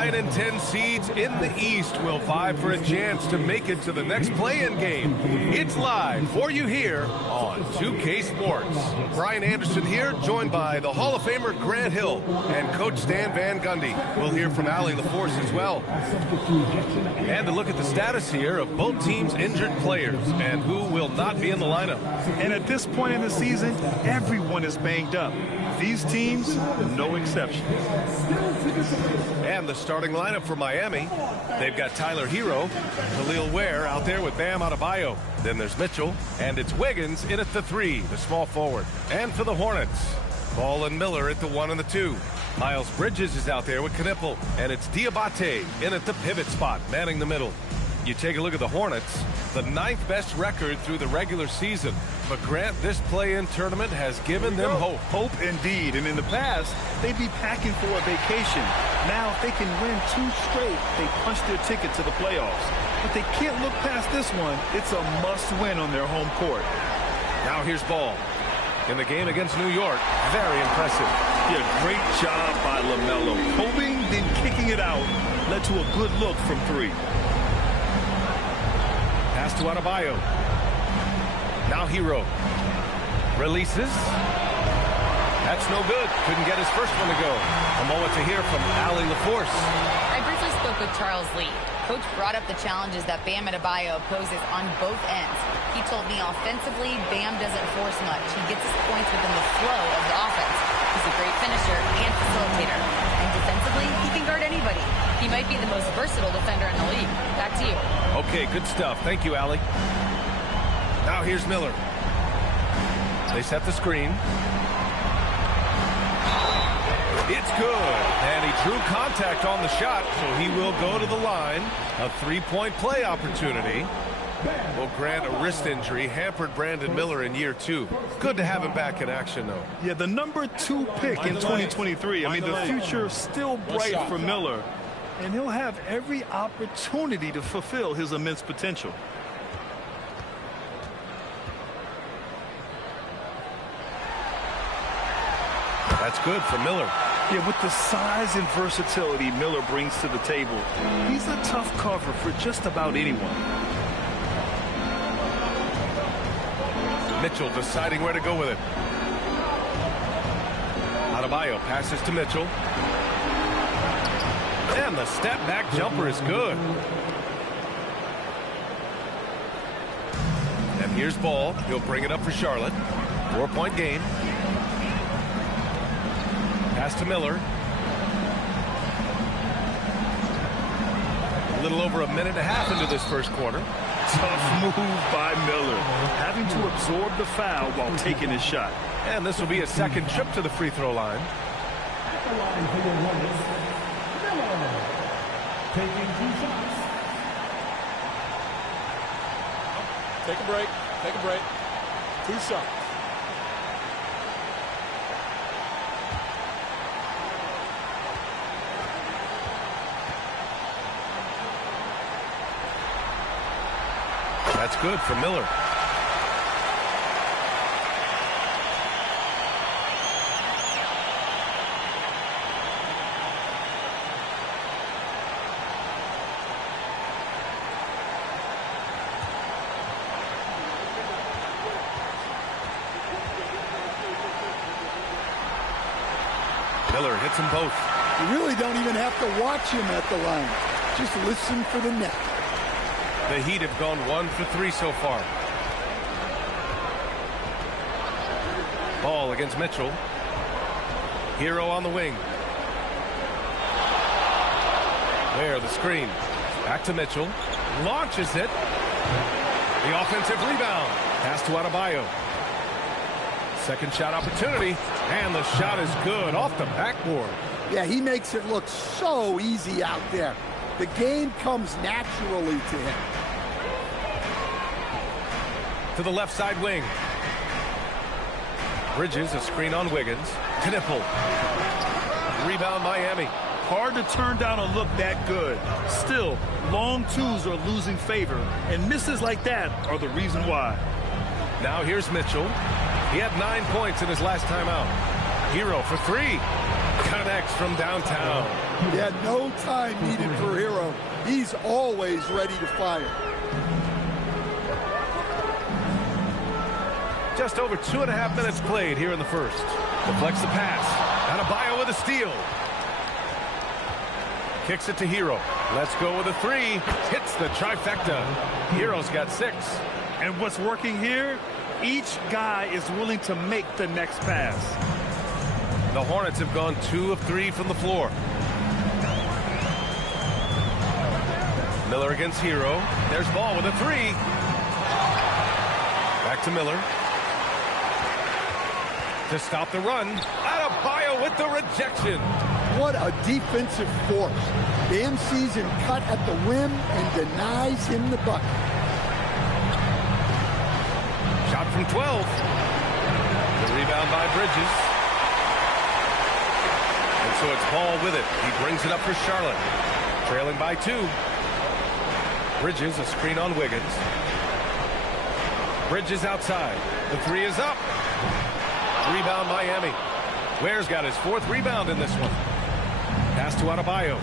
9 and 10 seeds in the East will vie for a chance to make it to the next play-in game. It's live for you here on 2K Sports. Brian Anderson here, joined by the Hall of Famer Grant Hill and Coach Stan Van Gundy. We'll hear from Allie LaForce as well. And to look at the status here of both teams' injured players and who will not be in the lineup. And at this point in the season, everyone is banged up. These teams, no exception. And the starting lineup for Miami. They've got Tyler Hero, Khalil Ware out there with Bam Adebayo. Then there's Mitchell, and it's Wiggins in at the 3, the small forward. And for the Hornets, Ball and Miller at the 1 and the 2. Miles Bridges is out there with Knipple, and it's Diabate in at the pivot spot, manning the middle. You take a look at the Hornets, the 9th best record through the regular season. But Grant, this play-in tournament has given them hope. Hope indeed. And in the past, they'd be packing for a vacation. Now, if they can win 2 straight, they punch their ticket to the playoffs. But they can't look past this one. It's a must-win on their home court. Now here's Ball. In the game against New York, very impressive. Yeah, great job by LaMelo. Hoping, then kicking it out, led to a good look from 3. Pass to Adebayo. Now Hero. Releases. That's no good. Couldn't get his first one to go. A moment to hear from Allie LaForce. I briefly spoke with Charles Lee. Coach brought up the challenges that Bam Adebayo poses on both ends. He told me offensively, Bam doesn't force much. He gets his points within the flow of the offense. He's a great finisher and facilitator. And defensively, he can guard anybody. He might be the most versatile defender in the league. Back to you. Okay, good stuff. Thank you, Allie. Now here's Miller. They set the screen. It's good. And he drew contact on the shot, so he will go to the line. A 3-point play opportunity. Well, Grant, a wrist injury hampered Brandon Miller in year 2. Good to have him back in action, though. Yeah, the number 2 pick in 2023. I mean, the future still bright for Miller. And he'll have every opportunity to fulfill his immense potential. That's good for Miller. Yeah, with the size and versatility Miller brings to the table, he's a tough cover for just about anyone. Mitchell deciding where to go with it. Adebayo passes to Mitchell. And the step-back jumper is good. And here's Ball. He'll bring it up for Charlotte. 4-point game. Pass to Miller. A little over a minute and a half into this first quarter. Tough move by Miller, having to absorb the foul while taking his shot. And this will be a second trip to the free throw line. Taking 2 shots. Take a break. Take a break. 2 shots. That's good for Miller. Miller hits them both. You really don't even have to watch him at the line. Just listen for the net. The Heat have gone 1 for 3 so far. Ball against Mitchell. Hero on the wing. There, the screen. Back to Mitchell. Launches it. The offensive rebound. Pass to Adebayo. Second shot opportunity. And the shot is good off the backboard. Yeah, he makes it look so easy out there. The game comes naturally to him. To the left side wing. Bridges, a screen on Wiggins. Knipple. Rebound Miami. Hard to turn down a look that good. Still, long twos are losing favor, and misses like that are the reason why. Now here's Mitchell. He had 9 points in his last time out. Hero for 3. Connects from downtown. Yeah, no time needed for Hero. He's always ready to fire. Just over 2.5 minutes played here in the first. Deflects the pass. Adebayo with a steal. Kicks it to Hero. Let's go with a three. Hits the trifecta. Hero's got 6. And what's working here? Each guy is willing to make the next pass. The Hornets have gone 2 of 3 from the floor. Miller against Hero. There's Ball with a three. Back to Miller. To stop the run. Adebayo with the rejection. What a defensive force. Bam sees him cut at the rim and denies him the bucket. Shot from 12. The rebound by Bridges. And so it's Ball with it. He brings it up for Charlotte. Trailing by 2. Bridges, a screen on Wiggins. Bridges outside. The three is up. Rebound Miami. Ware's got his 4th rebound in this one. Pass to Adebayo.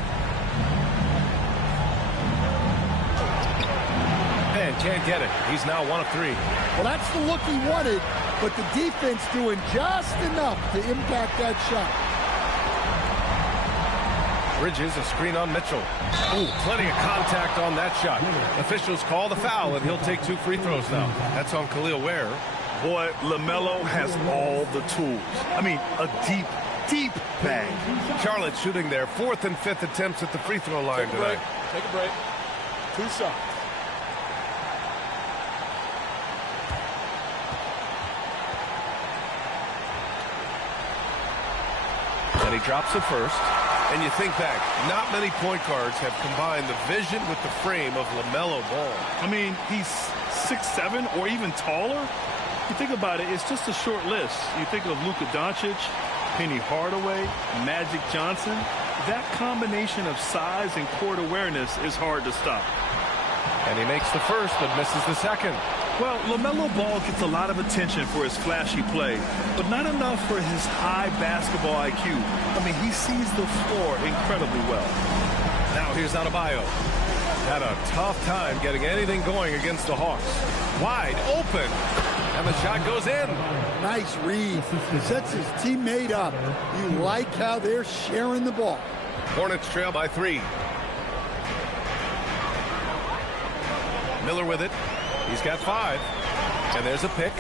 And can't get it. He's now 1 of 3. Well, that's the look he wanted, but the defense doing just enough to impact that shot. Bridges, a screen on Mitchell. Ooh, plenty of contact on that shot. Officials call the foul, and he'll take 2 free throws now. That's on Khalil Ware. Boy, LaMelo has all the tools. I mean, a deep, deep bag. Charlotte shooting their 4th and 5th attempts at the free throw line tonight. Take a break. 2 shots. And he drops the first. And you think back, not many point guards have combined the vision with the frame of LaMelo Ball. I mean, he's 6'7" or even taller. You think about it, it's just a short list. You think of Luka Doncic, Penny Hardaway, Magic Johnson. That combination of size and court awareness is hard to stop. And he makes the first, but misses the second. Well, LaMelo Ball gets a lot of attention for his flashy play, but not enough for his high basketball IQ. I mean, he sees the floor incredibly well. Now here's Adebayo. Had a tough time getting anything going against the Hawks. Wide open. And the shot goes in. Nice read. Sets his teammate up. You like how they're sharing the ball. Hornets trail by 3. Miller with it. He's got 5. And there's a pick.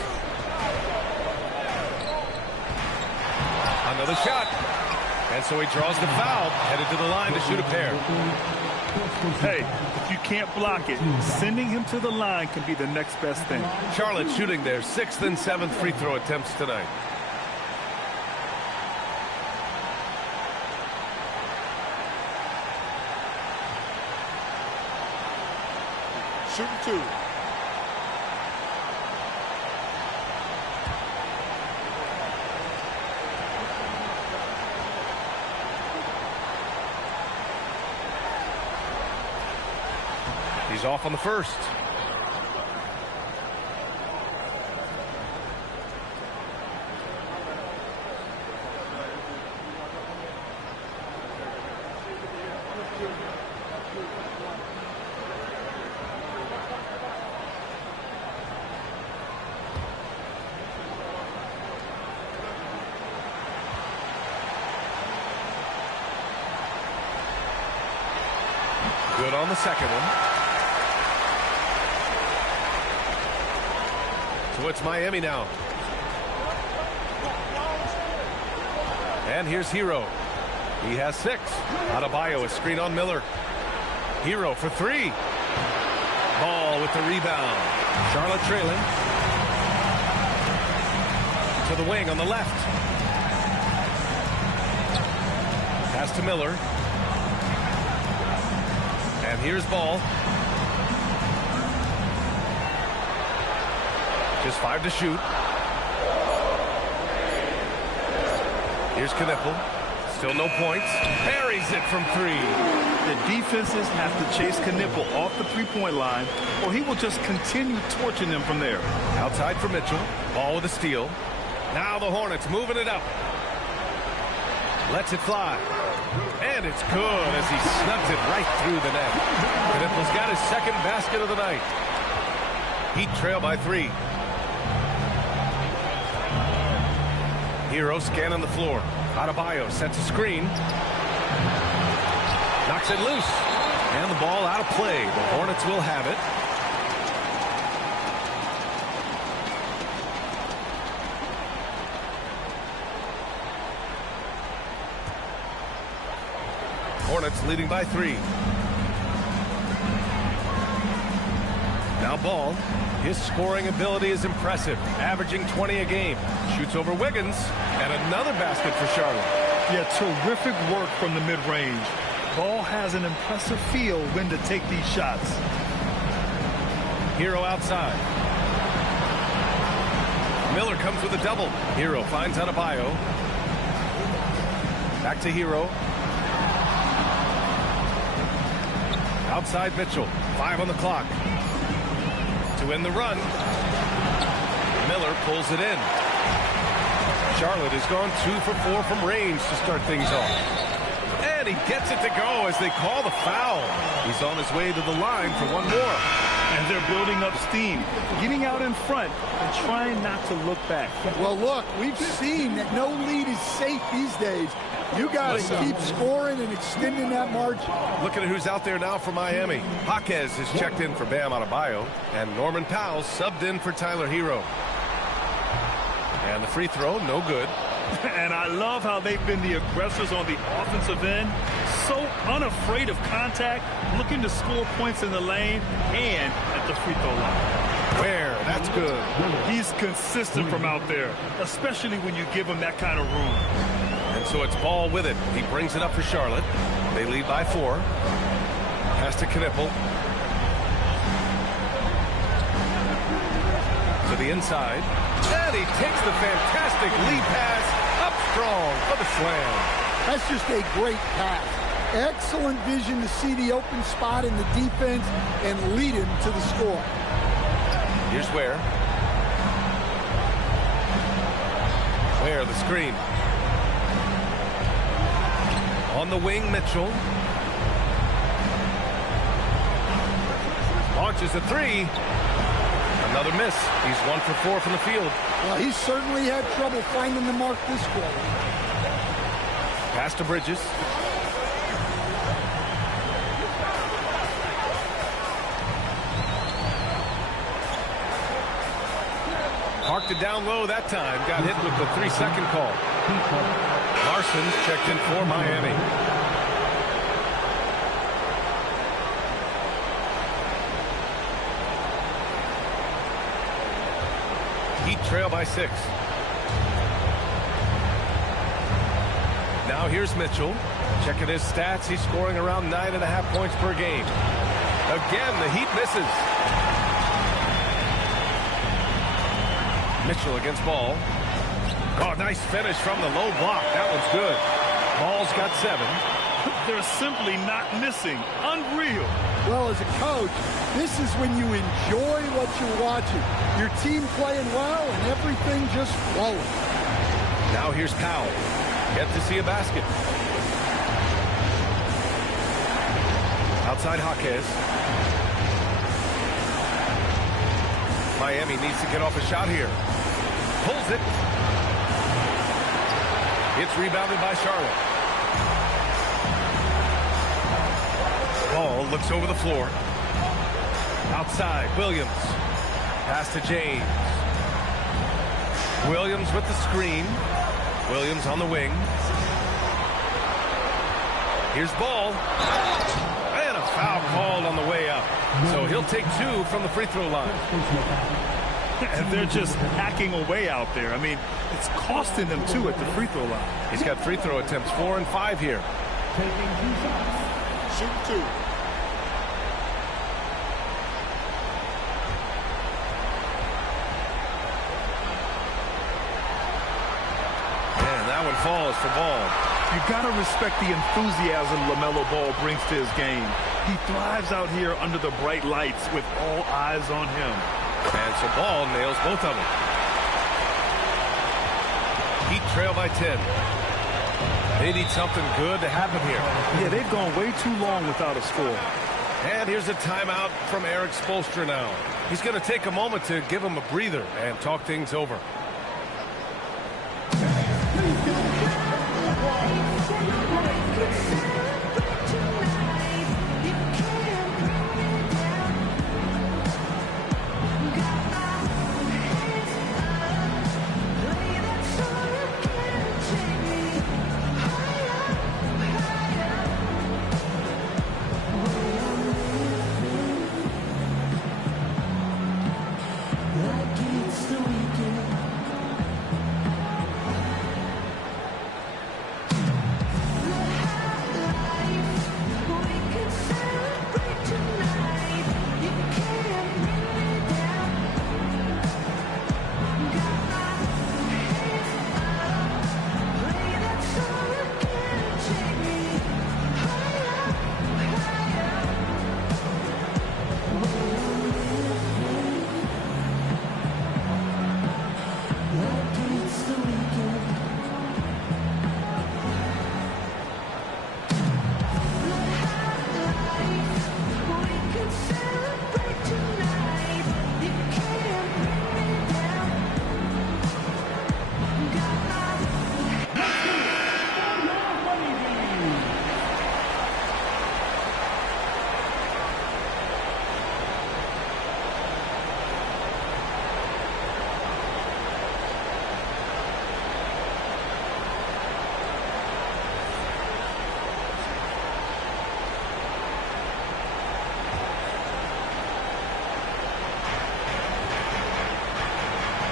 Another shot. And so he draws the foul. Headed to the line to shoot a pair. Hey, if you can't block it, sending him to the line can be the next best thing. Charlotte shooting their 6th and 7th free throw attempts tonight. Shooting 2. He's off on the first. Good on the second one. So it's Miami now. And here's Hero. He has 6. Adebayo, a screen on Miller. Hero for 3. Ball with the rebound. Charlotte trailing. To the wing on the left. Pass to Miller. And here's Ball. Just 5 to shoot. Here's Knipple. Still no points. Buries it from 3. The defenses have to chase Knipple off the three-point line, or he will just continue torching them from there. Outside for Mitchell. Ball with a steal. Now the Hornets moving it up. Lets it fly. And it's good as he snugs it right through the net. Knippel's got his second basket of the night. Heat trail by 3. Hero scanning the floor. Adebayo sets a screen. Knocks it loose. And the ball out of play. The Hornets will have it. Hornets leading by 3. Now Ball. His scoring ability is impressive, averaging 20 a game. Shoots over Wiggins, and another basket for Charlotte. Yeah, terrific work from the mid-range. Ball has an impressive feel when to take these shots. Hero outside. Miller comes with a double. Hero finds Adebayo. Back to Hero. Outside Mitchell. 5 on the clock. To end the run. Miller pulls it in. Charlotte has gone 2 for 4 from range to start things off. And he gets it to go as they call the foul. He's on his way to the line for one more. And they're building up steam, getting out in front and trying not to look back. Well, look, we've seen that no lead is safe these days. You got to keep scoring and extending that margin. Looking at who's out there now for Miami. Jaquez has checked in for Bam Adebayo, and Norman Powell subbed in for Tyler Hero. And the free throw, no good. And I love how they've been the aggressors on the offensive end. So unafraid of contact, looking to score points in the lane and at the free throw line. Where? That's good. He's consistent from out there, especially when you give him that kind of room. And so it's Ball with it. He brings it up for Charlotte. They lead by 4. Pass to Knippel. To the inside. And he takes the fantastic lead pass up strong for the slam. That's just a great pass. Excellent vision to see the open spot in the defense and lead him to the score. Here's Ware. Ware, the screen. On the wing, Mitchell. Launches a 3. Another miss. He's 1 for 4 from the field. Well, he certainly had trouble finding the mark this quarter. Pass to Bridges. Parked it down low that time. Got hit with the 3-second call. Larson's checked in for Miami. Heat trail by 6. Now here's Mitchell. Checking his stats. He's scoring around 9.5 points per game. Again, the Heat misses. Mitchell against Ball. Oh, nice finish from the low block. That one's good. Ball's got 7. They're simply not missing. Unreal. Well, as a coach, this is when you enjoy what you're watching. Your team playing well and everything just flowing. Now here's Powell. Yet to see a basket. Outside Jaquez. Miami needs to get off a shot here. Pulls it. It's rebounded by Charlotte. Ball looks over the floor. Outside, Williams. Pass to James. Williams with the screen. Williams on the wing. Here's Ball. And a foul called on the way up. So he'll take 2 from the free throw line. And they're just hacking away out there. I mean, it's costing them 2 at the free throw line. He's got free throw attempts 4 and 5 here. Shoot 2. That one falls for Ball. You got to respect the enthusiasm LaMelo Ball brings to his game. He thrives out here under the bright lights with all eyes on him. And so Ball nails both of them. Heat trail by 10. They need something good to happen here. Yeah, they've gone way too long without a score. And here's a timeout from Eric Spoelstra now. He's going to take a moment to give him a breather and talk things over.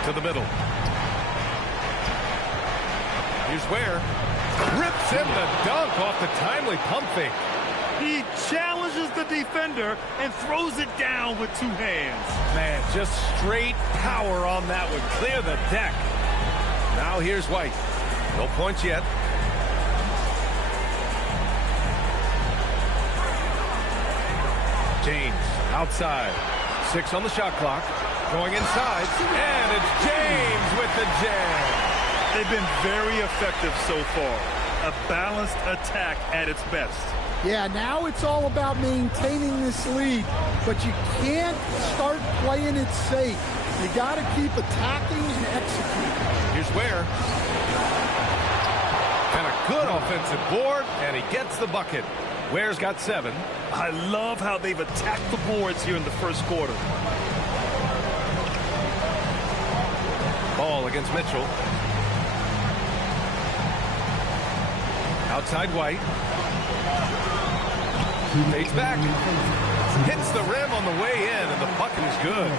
To the middle. Here's Ware. Rips in the dunk off the timely pump fake. He challenges the defender and throws it down with two hands. Man, just straight power on that one. Clear the deck. Now here's White. No points yet. James outside. 6 on the shot clock. Going inside, and it's James with the jam. They've been very effective so far. A balanced attack at its best. Yeah, now it's all about maintaining this lead, but you can't start playing it safe. You got to keep attacking and executing. Here's Ware. And a good offensive board, and he gets the bucket. Ware's got 7. I love how they've attacked the boards here in the first quarter. Ball against Mitchell. Outside White. Fades back. Hits the rim on the way in, and the bucket is good.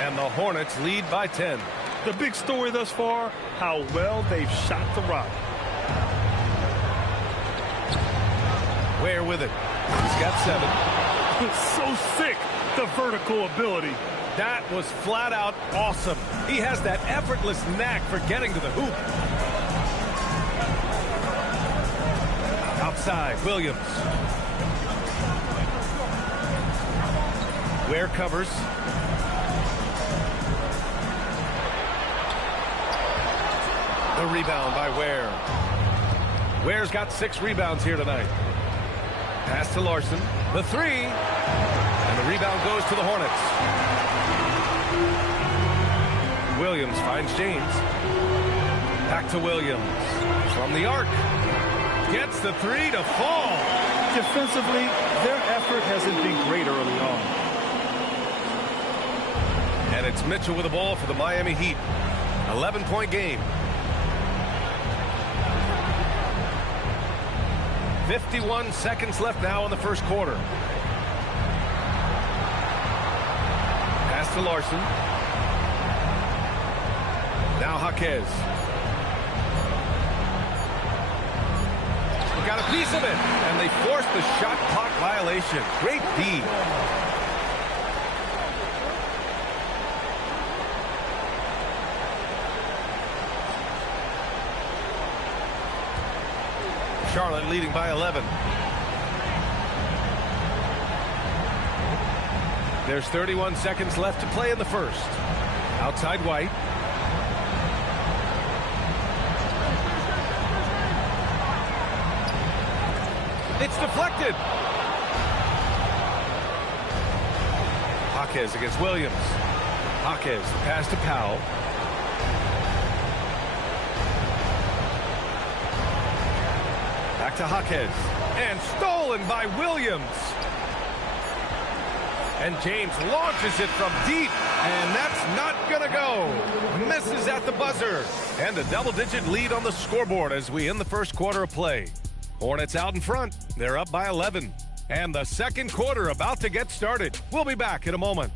And the Hornets lead by 10. The big story thus far, how well they've shot the rock. Ware with it. He's got 7. It's so sick, the vertical ability. That was flat out awesome. He has that effortless knack for getting to the hoop. Outside, Williams. Ware covers. The rebound by Ware. Ware's got 6 rebounds here tonight. Pass to Larson. The 3. And the rebound goes to the Hornets. Williams finds James. Back to Williams. From the arc. Gets the 3 to fall. Defensively, their effort hasn't been great early on. And it's Mitchell with the ball for the Miami Heat. 11-point game. 51 seconds left now in the first quarter. Pass to Larson. Now Jaquez. Got a piece of it, and they forced the shot clock violation. Great D. Charlotte leading by 11. There's 31 seconds left to play in the first. Outside White. It's deflected. Jaquez against Williams. Jaquez, pass to Powell. Back to Jaquez. And stolen by Williams. And James launches it from deep. And that's not going to go. Misses at the buzzer. And a double-digit lead on the scoreboard as we end the first quarter of play. Hornets out in front. They're up by 11. And the second quarter about to get started. We'll be back in a moment.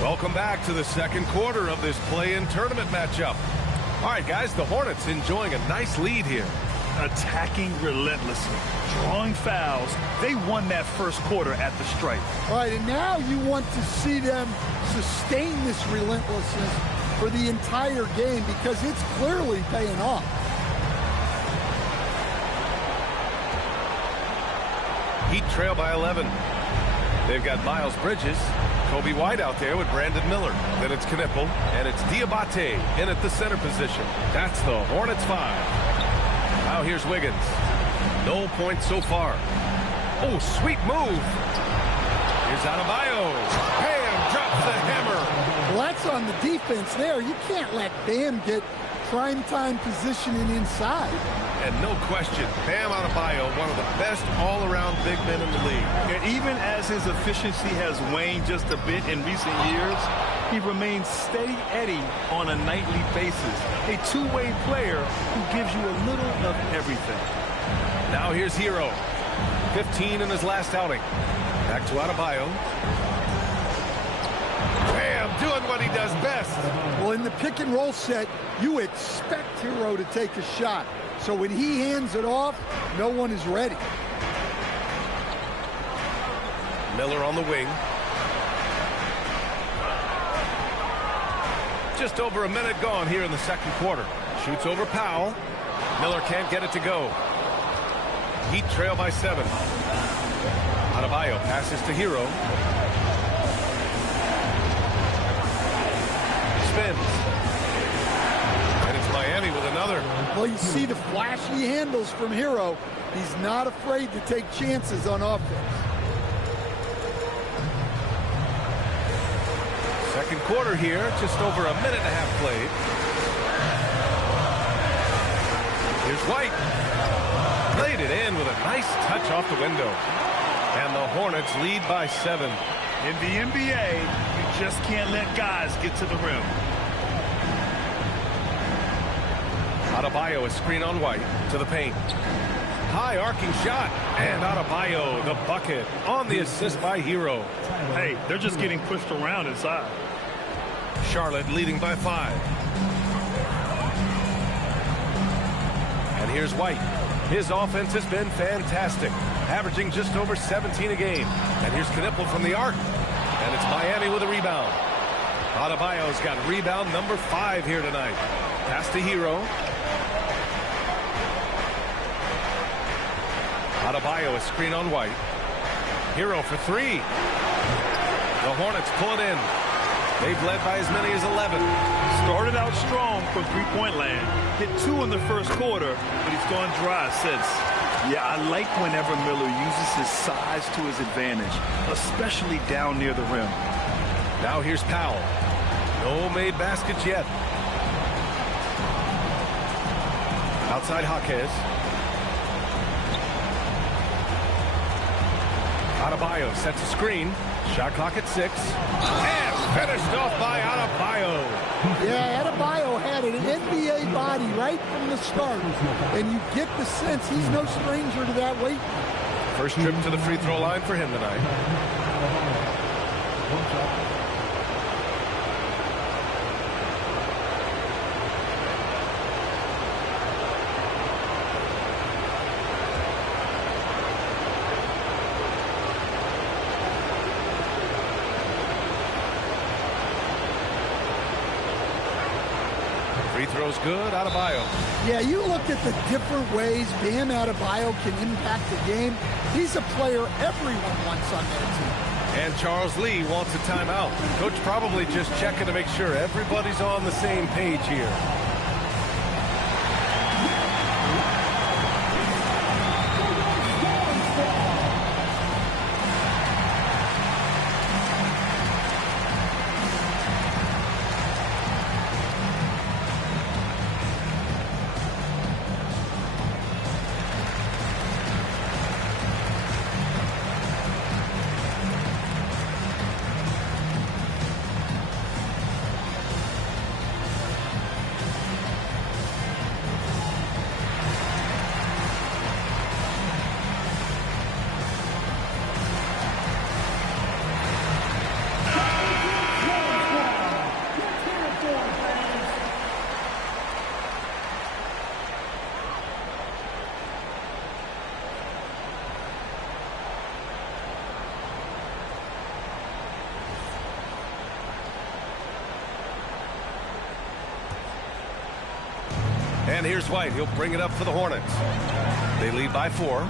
Welcome back to the second quarter of this play-in tournament matchup. All right, guys, the Hornets enjoying a nice lead here. Attacking relentlessly, drawing fouls. They won that first quarter at the stripe. All right, and now you want to see them sustain this relentlessness for the entire game because it's clearly paying off. Heat trail by 11. They've got Miles Bridges, Kobe White out there with Brandon Miller. Then it's Knipple, and it's Diabate in at the center position. That's the Hornets 5. Now here's Wiggins. No points so far. Oh, sweet move. Here's Adebayo. Bam, drops the hammer. Well, that's on the defense there. You can't let Bam get prime-time positioning inside. And no question, Bam Adebayo, one of the best all-around big men in the league. And even as his efficiency has waned just a bit in recent years, he remains steady Eddie on a nightly basis. A two-way player who gives you a little of everything. Now here's Hero. 15 in his last outing. Back to Adebayo. Bam, doing what he does best. Well, in the pick-and-roll set, you expect Hero to take a shot. So when he hands it off, no one is ready. Miller on the wing. Just over a minute gone here in the second quarter. Shoots over Powell. Miller can't get it to go. Heat trail by 7. Adebayo passes to Hero. Spins. And it's Miami with another. Well, you see the flashy handles from Hero. He's not afraid to take chances on offense. Second quarter here, just over a minute and a half played. Here's White. Laid it in with a nice touch off the window. And the Hornets lead by 7. In the NBA, you just can't let guys get to the rim. Adebayo, a screen on White to the paint. High arcing shot. And Adebayo, the bucket on the assist by Hero. Hey, they're just getting pushed around inside. Charlotte leading by 5. And here's White. His offense has been fantastic, averaging just over 17 a game. And here's Knipple from the arc. And it's Miami with a rebound. Adebayo's got rebound number 5 here tonight. Pass to Hero. Adebayo, a screen on White. Hero for 3. The Hornets pull it in. They've led by as many as 11. Started out strong from three-point land. Hit 2 in the first quarter, but he's gone dry since. Yeah, I like whenever Miller uses his size to his advantage, especially down near the rim. Now here's Powell. No made baskets yet. Outside Jaquez. Adebayo sets a screen. Shot clock at 6. And finished off by Adebayo. Yeah, Adebayo had an NBA body right from the start. And you get the sense he's no stranger to that weight. First trip to the free throw line for him tonight. Free throw's good, Adebayo. Yeah, you look at the different ways Bam Adebayo can impact the game. He's a player everyone wants on their team. And Charles Lee wants a timeout. Coach probably just checking to make sure everybody's on the same page here. And here's White. He'll bring it up for the Hornets. They lead by 4.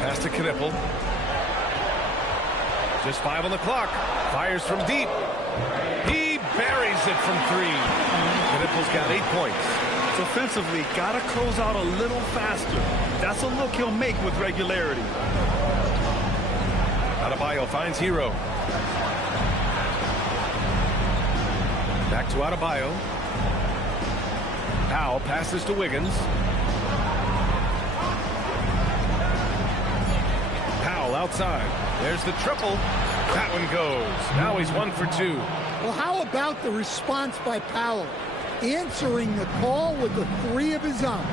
Pass to Knipple. Just 5 on the clock. Fires from deep. He buries it from 3. Knipple's got 8 points. Offensively, gotta close out a little faster. That's a look he'll make with regularity. Adebayo finds Hero. Back to Adebayo. Powell passes to Wiggins. Powell outside. There's the triple. That one goes. Now he's 1 for 2. Well, how about the response by Powell? Answering the call with the 3 of his own.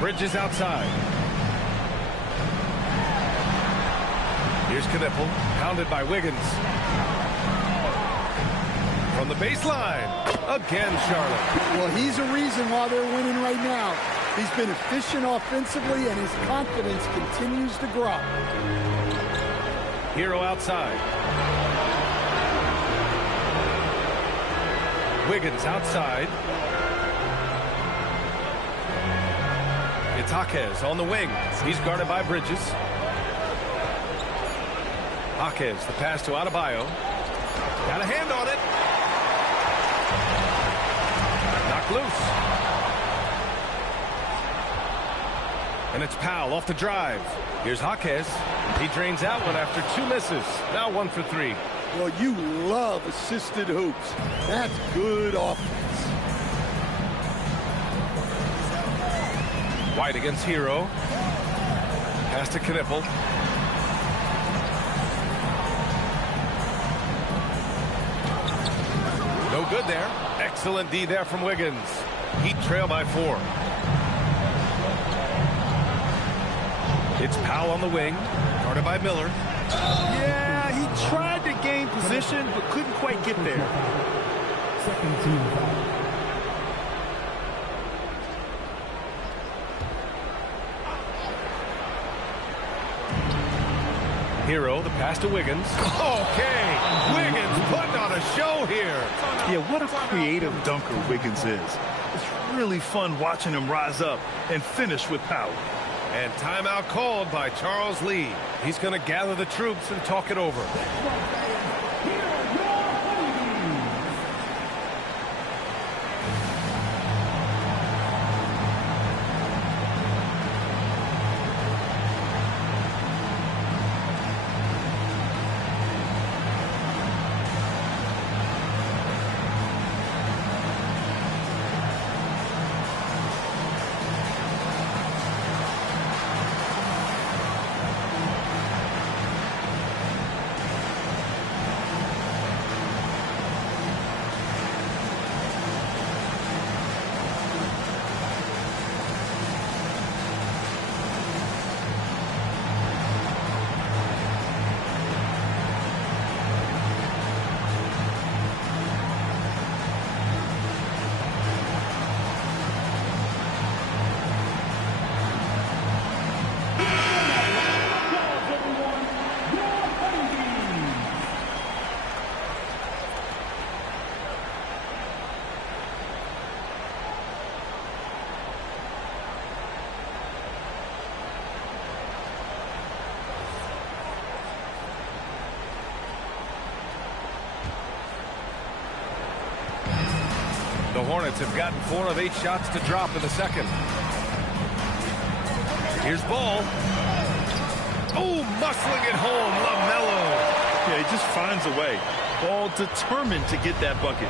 Bridges outside. Here's Knipple, pounded by Wiggins. From the baseline. Again, Charlotte. Well, he's a reason why they're winning right now. He's been efficient offensively, and his confidence continues to grow. Hero outside. Wiggins outside. It's Jaquez on the wing. He's guarded by Bridges. Jaquez, the pass to Adebayo. Got a hand on it. Knocked loose. And it's Powell off the drive. Here's Jaquez. He drains out one after 2 misses. Now 1 for 3. Well, you love assisted hoops. That's good offense. White against Hero. Pass to Knipple. No good there. Excellent D there from Wiggins. Heat trail by 4. It's Powell on the wing. Guarded by Miller. Yeah, he tried to gain position, but couldn't quite get there. Second team foul. Hero, the pass to Wiggins. Okay, Wiggins putting on a show here. Yeah, what a creative dunker Wiggins is. It's really fun watching him rise up and finish with power. And timeout called by Charles Lee. He's going to gather the troops and talk it over. The Hornets have gotten 4 of 8 shots to drop in the second. Here's Ball. Oh, muscling it home, LaMelo. Yeah, he just finds a way. Ball determined to get that bucket.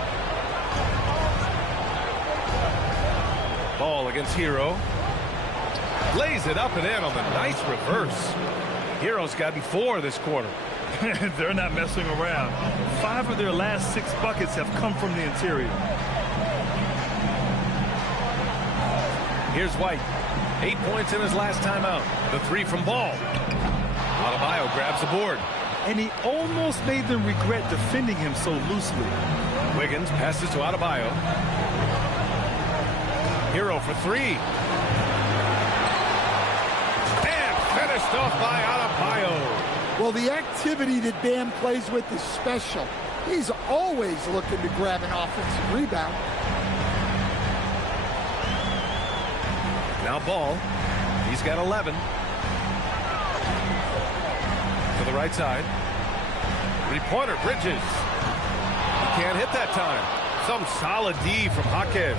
Ball against Hero. Lays it up and in on the nice reverse. Hero's gotten 4 this quarter. They're not messing around. 5 of their last 6 buckets have come from the interior. Here's White. 8 points in his last timeout. The 3 from Ball. Adebayo grabs the board. And he almost made them regret defending him so loosely. Wiggins passes to Adebayo. Hero for 3. And finished off by Adebayo. Well, the activity that Bam plays with is special. He's always looking to grab an offensive rebound. Now Ball. He's got 11. To the right side. 3-pointer, Bridges. He can't hit that time. Some solid D from Jaquez.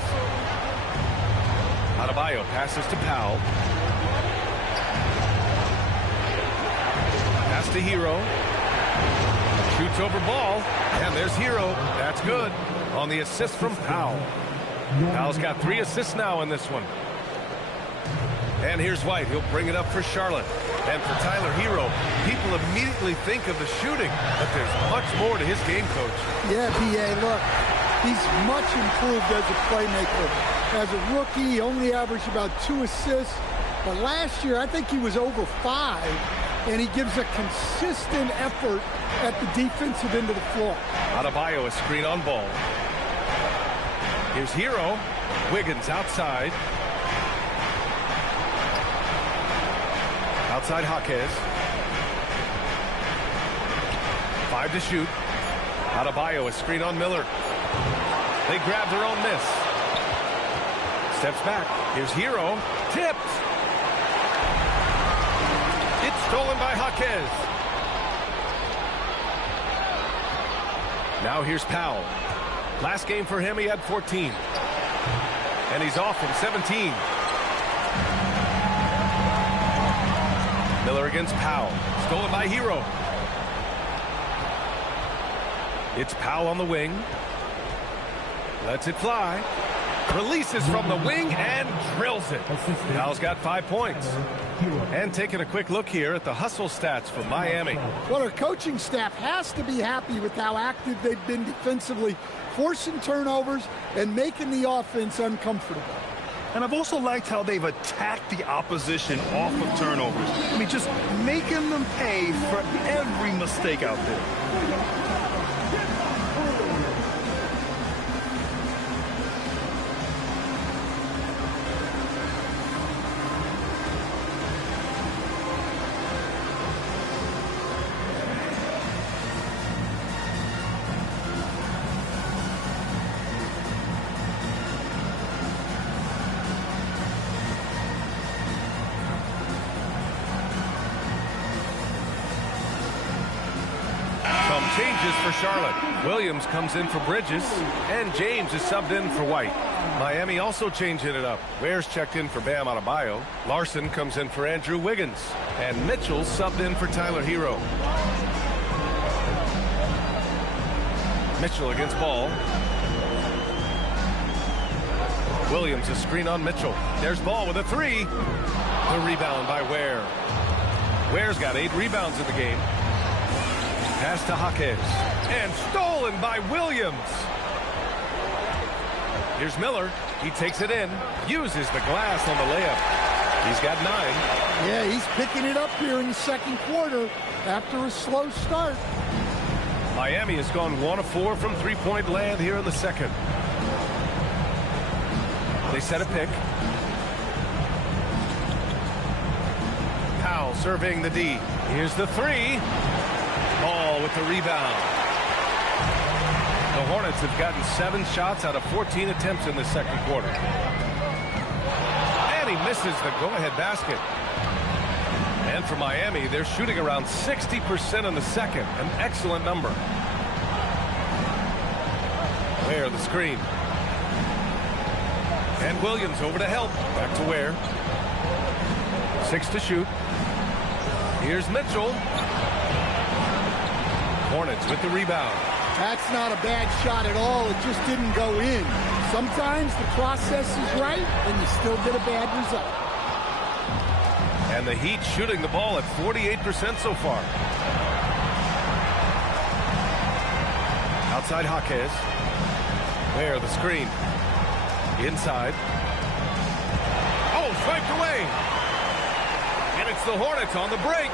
Adebayo passes to Powell. Pass to Hero. Shoots over Ball. And there's Hero. That's good. On the assist from Powell. Powell's got 3 assists now in this one. And here's White. He'll bring it up for Charlotte. And for Tyler Hero, people immediately think of the shooting, but there's much more to his game, Coach. Yeah, B.A., look, he's much improved as a playmaker. As a rookie, he only averaged about 2 assists. But last year, I think he was over 5, and he gives a consistent effort at the defensive end of the floor. Adebayo, a screen on Ball. Here's Hero. Wiggins outside. Outside Jaquez. 5 to shoot. Adebayo, a screen on Miller. They grab their own miss. Steps back. Here's Hero. Tipped. It's stolen by Jaquez. Now here's Powell. Last game for him, he had 14. And he's off from 17. Miller against Powell. Stolen by Hero. It's Powell on the wing. Lets it fly. Releases from the wing and drills it. Powell's got 5 points. And taking a quick look here at the hustle stats for Miami. Well, our coaching staff has to be happy with how active they've been defensively, forcing turnovers and making the offense uncomfortable. And I've also liked how they've attacked the opposition off of turnovers. I mean, just making them pay for every mistake out there. Changes for Charlotte. Williams comes in for Bridges, and James is subbed in for White. Miami also changing it up. Ware's checked in for Bam Adebayo. Larson comes in for Andrew Wiggins, and Mitchell subbed in for Tyler Hero. Mitchell against Ball. Williams a screen on Mitchell. There's Ball with a 3. The rebound by Ware. Ware's got 8 rebounds in the game. Pass to Jaquez. And stolen by Williams. Here's Miller. He takes it in. Uses the glass on the layup. He's got 9. Yeah, he's picking it up here in the second quarter after a slow start. Miami has gone 1 of 4 from three-point land here in the second. They set a pick. Powell surveying the D. Here's the 3. Ball with the rebound. The Hornets have gotten 7 shots out of 14 attempts in the second quarter. And he misses the go-ahead basket. And for Miami, they're shooting around 60% in the second. An excellent number. Where the screen. And Williams over to help. Back to Ware. 6 to shoot. Here's Mitchell. Hornets with the rebound. That's not a bad shot at all. It just didn't go in. Sometimes the process is right, and you still get a bad result. And the Heat shooting the ball at 48% so far. Outside Jaquez. There, the screen. Inside. Oh, swiped away. And it's the Hornets on the break.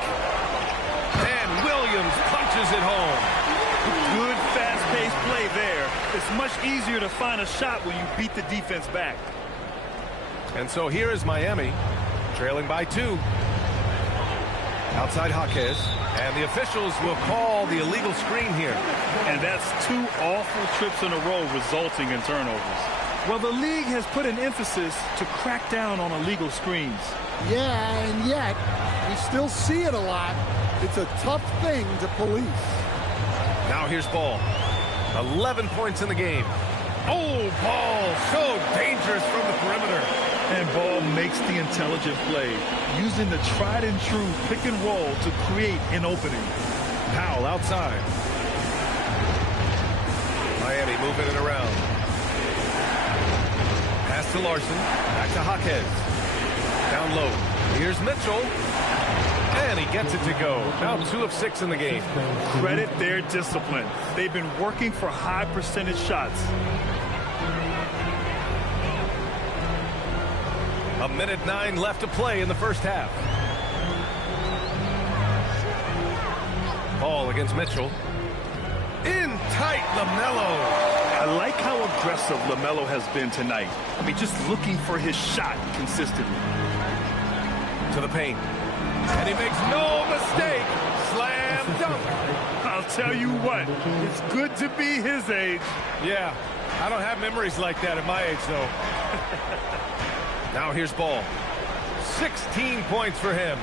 And Williams punches it home. Good fast-paced play there. It's much easier to find a shot when you beat the defense back. And so here is Miami, trailing by 2. Outside Jaquez. And the officials will call the illegal screen here. And that's 2 awful trips in a row resulting in turnovers. Well, the league has put an emphasis to crack down on illegal screens. Yeah, and yet, we still see it a lot. It's a tough thing to police. Now here's Ball. 11 points in the game. Oh, Ball, so dangerous from the perimeter. And Ball makes the intelligent play, using the tried and true pick and roll to create an opening. Powell outside. Miami moving it around. Pass to Larson. Back to Jaquez. Down low. Here's Mitchell. And he gets it to go. Now 2 of 6 in the game. Credit their discipline. They've been working for high percentage shots. A minute 9 left to play in the first half. Ball against Mitchell. In tight, LaMelo. I like how aggressive LaMelo has been tonight. I mean, just looking for his shot consistently. To the paint. And he makes no mistake. Slam dunk. I'll tell you what, it's good to be his age. Yeah, I don't have memories like that at my age, though. Now here's Ball. 16 points for him.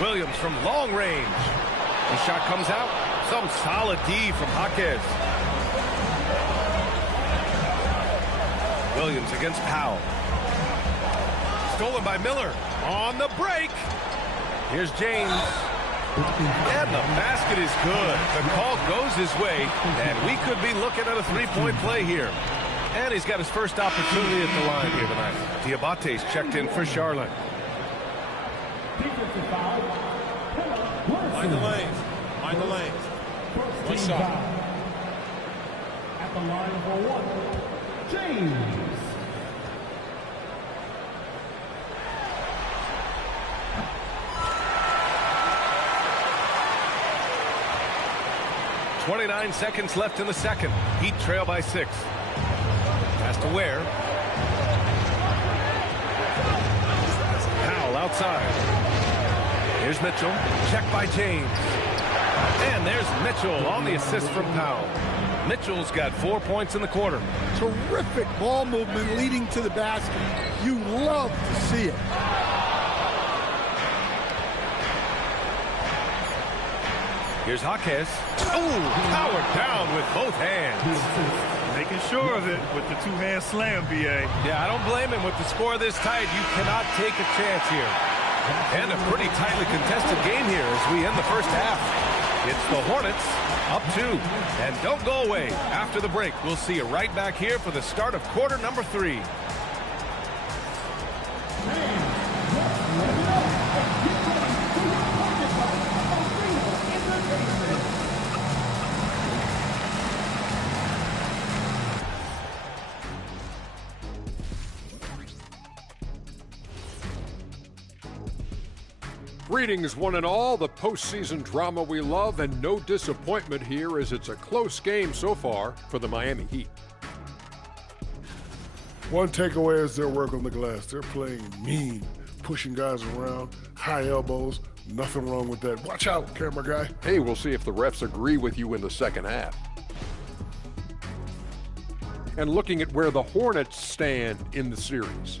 Williams from long range. The shot comes out. Some solid D from Jaquez. Williams against Powell. Stolen by Miller. On the break. Here's James. And the basket is good. The call goes his way, and we could be looking at a 3-point play here. And he's got his first opportunity at the line here tonight. Diabate's checked in for Charlotte. Mind the lanes. Mind the lanes. One shot. At the line for 1, James. .29 seconds left in the second. Heat trail by 6. Pass to Ware. Powell outside. Here's Mitchell. Checked by James. And there's Mitchell on the assist from Powell. Mitchell's got 4 points in the quarter. Terrific ball movement leading to the basket. You love to see it. Here's Jaquez. Oh, powered down with both hands. Making sure of it with the 2-hand slam, B.A. Yeah, I don't blame him. With the score this tight, you cannot take a chance here. And a pretty tightly contested game here as we end the first half. It's the Hornets up 2. And don't go away. After the break, we'll see you right back here for the start of quarter number 3. Greetings, one and all. The postseason drama we love, and no disappointment here as it's a close game so far for the Miami Heat. One takeaway is their work on the glass. They're playing mean, pushing guys around, high elbows. Nothing wrong with that. Watch out, camera guy. Hey, we'll see if the refs agree with you in the second half. And looking at where the Hornets stand in the series,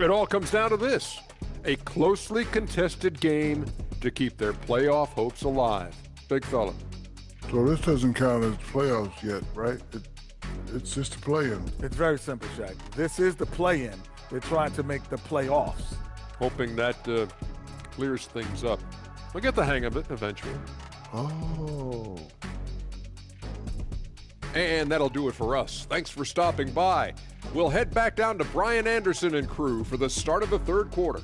it all comes down to this. A closely contested game to keep their playoff hopes alive. Big fella. So this doesn't count as playoffs yet, right? It's just a play-in. It's very simple, Shaq. This is the play-in. They're trying to make the playoffs. Hoping that clears things up. We'll get the hang of it eventually. Oh. And that'll do it for us. Thanks for stopping by. We'll head back down to Brian Anderson and crew for the start of the third quarter.